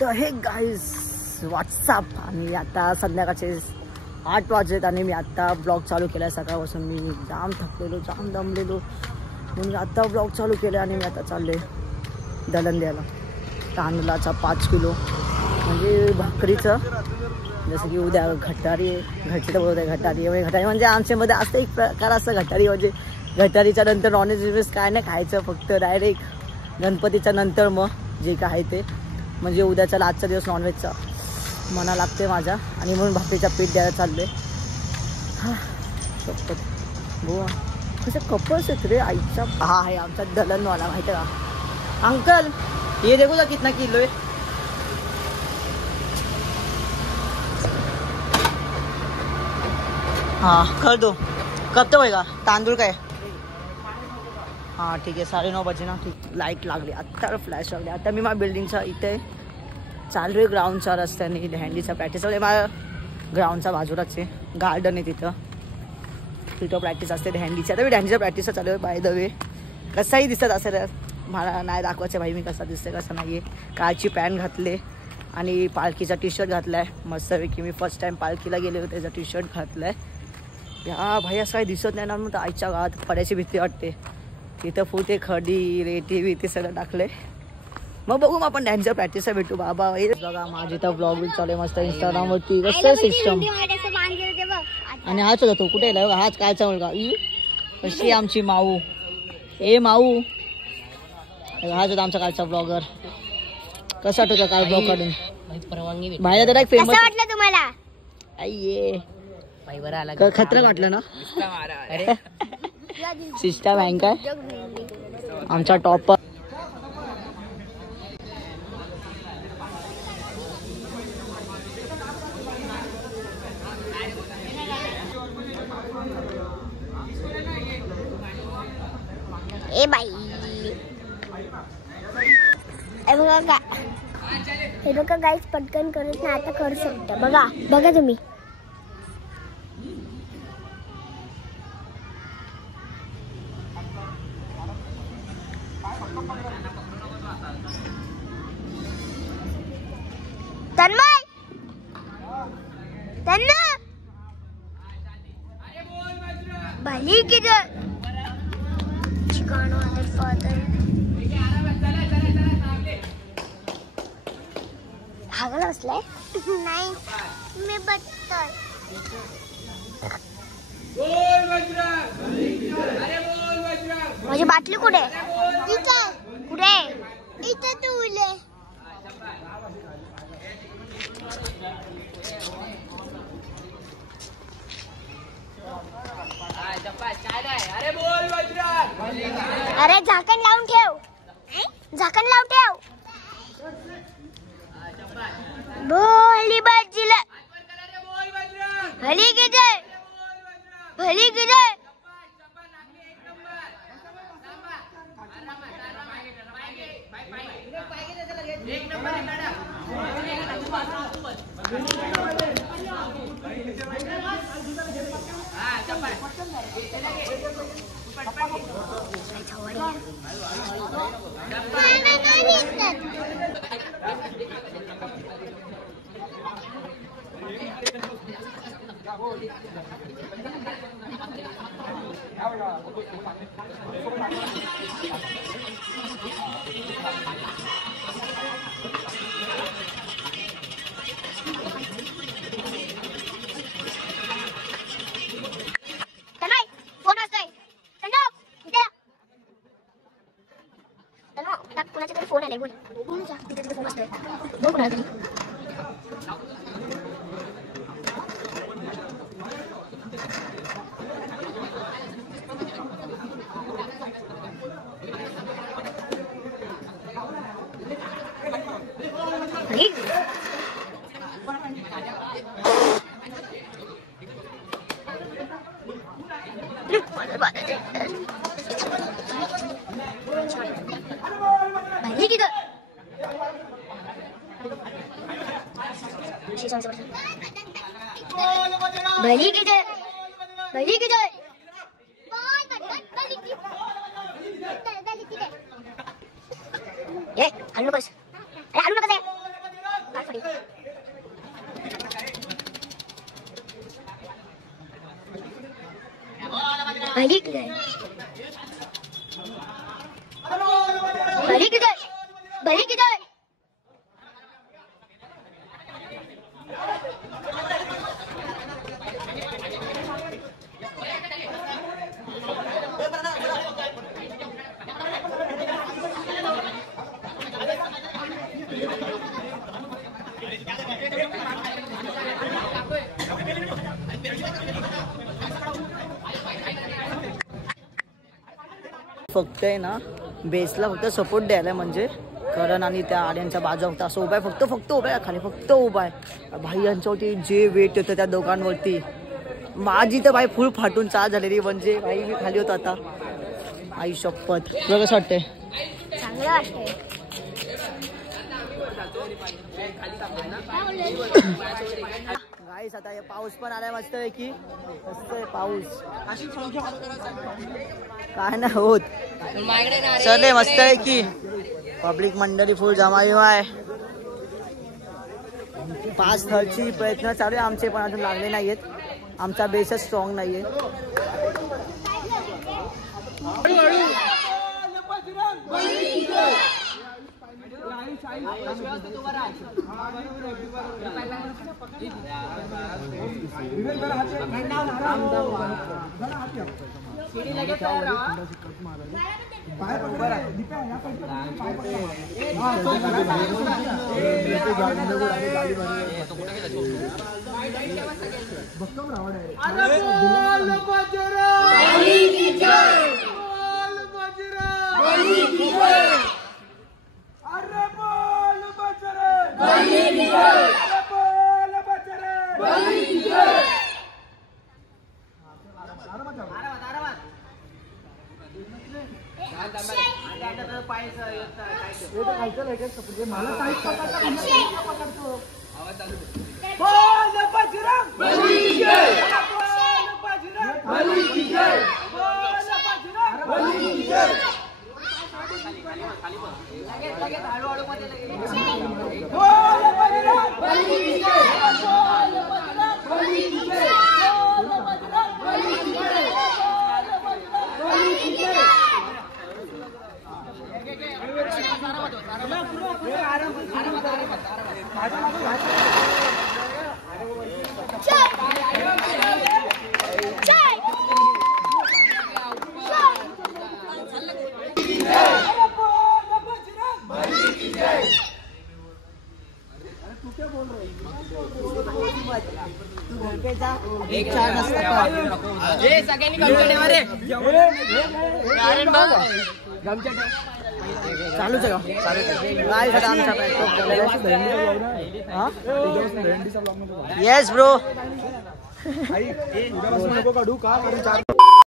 तर हे guys WhatsApp. आणि आता संध्याकाळचे 8 वाजलेत आणि मी आता ब्लॉग चालू केला. सकाळपासून मी जाम थकलेलो, जाम दमलेलो, म्हणून आता ब्लॉग चालू केला. आणि मी आता चालले दळण द्यायला. तांदळाचा 5 किलो म्हणजे भाकरीचं, जसं की उद्या घटारी आहे. घटची तर बोलत आहे घटारी आहे. घटारी म्हणजे आमच्यामध्ये असतं एक प्रकार असतं घटारी म्हणजे. घटारीच्या नंतर नॉनव्हेज काय नाही खायचं, फक्त डायरेक्ट गणपतीच्या नंतर मग जे काय आहे ते. म्हणजे उद्याचा आजचा दिवस नॉनव्हेजचा मना लागते माझ्या. आणि म्हणून भाकरीचा पीठ द्यायला चालले. हां शपथ बुवा कसे कपल्स आहेत रे आईच्या. हा आहे आमचा दलनवाला, माहिती आहे का. अंकल ये देखो ना कितना किलो है. हाँ कर दो. कब तक होएगा तांदूळ काय. हाँ ठीक आहे 9:30 बजे ना. ठीक. लाईट लागली आत्ता, फ्लॅश लागली आता. मी माझ्या बिल्डिंगच्या इथे चालू आहे ग्राउंडच्या रस्त्याने. हँडीचा प्रॅक्टिस म्हणजे माझ्या ग्राउंडच्या बाजूलाच आहे, गार्डन आहे तिथं प्रॅक्टिस असते हँडीची. आता मी हँडीच्या प्रॅक्टिसचा चालू आहे. बाय द वे कसाही दिसत असेल, मला नाही दाखवायचं भाई मी कसा दिसते कसं नाही आहे. कालची पॅन्ट घातले आणि पालखीचा टी शर्ट घातला आहे मस्तपैकी. मी फर्स्ट टाईम पालखीला गेले होते, त्याचा टी शर्ट घातला आहे. या भाई असं काही दिसत नाही ना, मग आईच्या गावात पडायची भीती वाटते. तिथं फुटे खडी रेती बिती सगळं टाकले. मग बघू मग आपण डॅन्सच्या प्रॅक्टिसला भेटू बाबा. बघा माझी तर ब्लॉग चालू आहे मस्त इंस्टाग्रामवरती. कसं सिस्टम. आणि हाच होता तो कुठे हाच कायचा मुलगा. कशी आमची माऊ. ए माऊ. हाच होता आमचा कालचा ब्लॉगर. कसा वाटतो काल ब्लॉग काढून. बाहेर तर एक फेमस वाटलं तुम्हाला. आई खतरा वाटलं ना. सिस्टम बँक आहे आमचा टॉपर. ए बाई हे बघा गाईज पटकन करत ना आता करू शकता. बघा बघा तुम्ही. तन्मय तन्मय भली किधर ठिकाणं हागला बसलाय. नाही मी बघतोय. माझी बाटली कुठे. कुठे इथे तुले. अरे झाकण लावून ठेव. झाकण लावून ठेव. भोली बाजीला भली की जय. भली की जय. फोन आलाय. बोल बोल जा. तिथे फोन असतोय. बोल कोणाला तरी. भली की जय. भली की जय. हलू नकोस. अरे हलू नकोस. भली किधर भली किधर भली किधर फक्त आहे ना बेसला फक्त सपोर्ट द्यायला म्हणजे करण आणि त्या आड्यांच्या बाजू फक्त असं उभा आहे फक्त उभा आहे खाली फक्त उभा आहे भाई यांच्यावरती जे वेट येतं त्या दोघांवरती माझी तर भाई फुल फाटून चाल झालेली म्हणजे भाई मी खाली होतो आता आई शपथ तुला कसं वाटतंय चांगलं वाटतंय गाईस आता पाऊस पण आलाय मस्त आहे की मस्त आहे पाऊस काय नाही होत सर मस्त आहे की पब्लिक मंडळी फुल जमाई आहे 5:30 प्रयत्न चालू आहे आमचे पण अजून लागले नाहीयेत आमचा बेसच स्ट्रॉंग नाहीये चालूच आहे येस ब्रो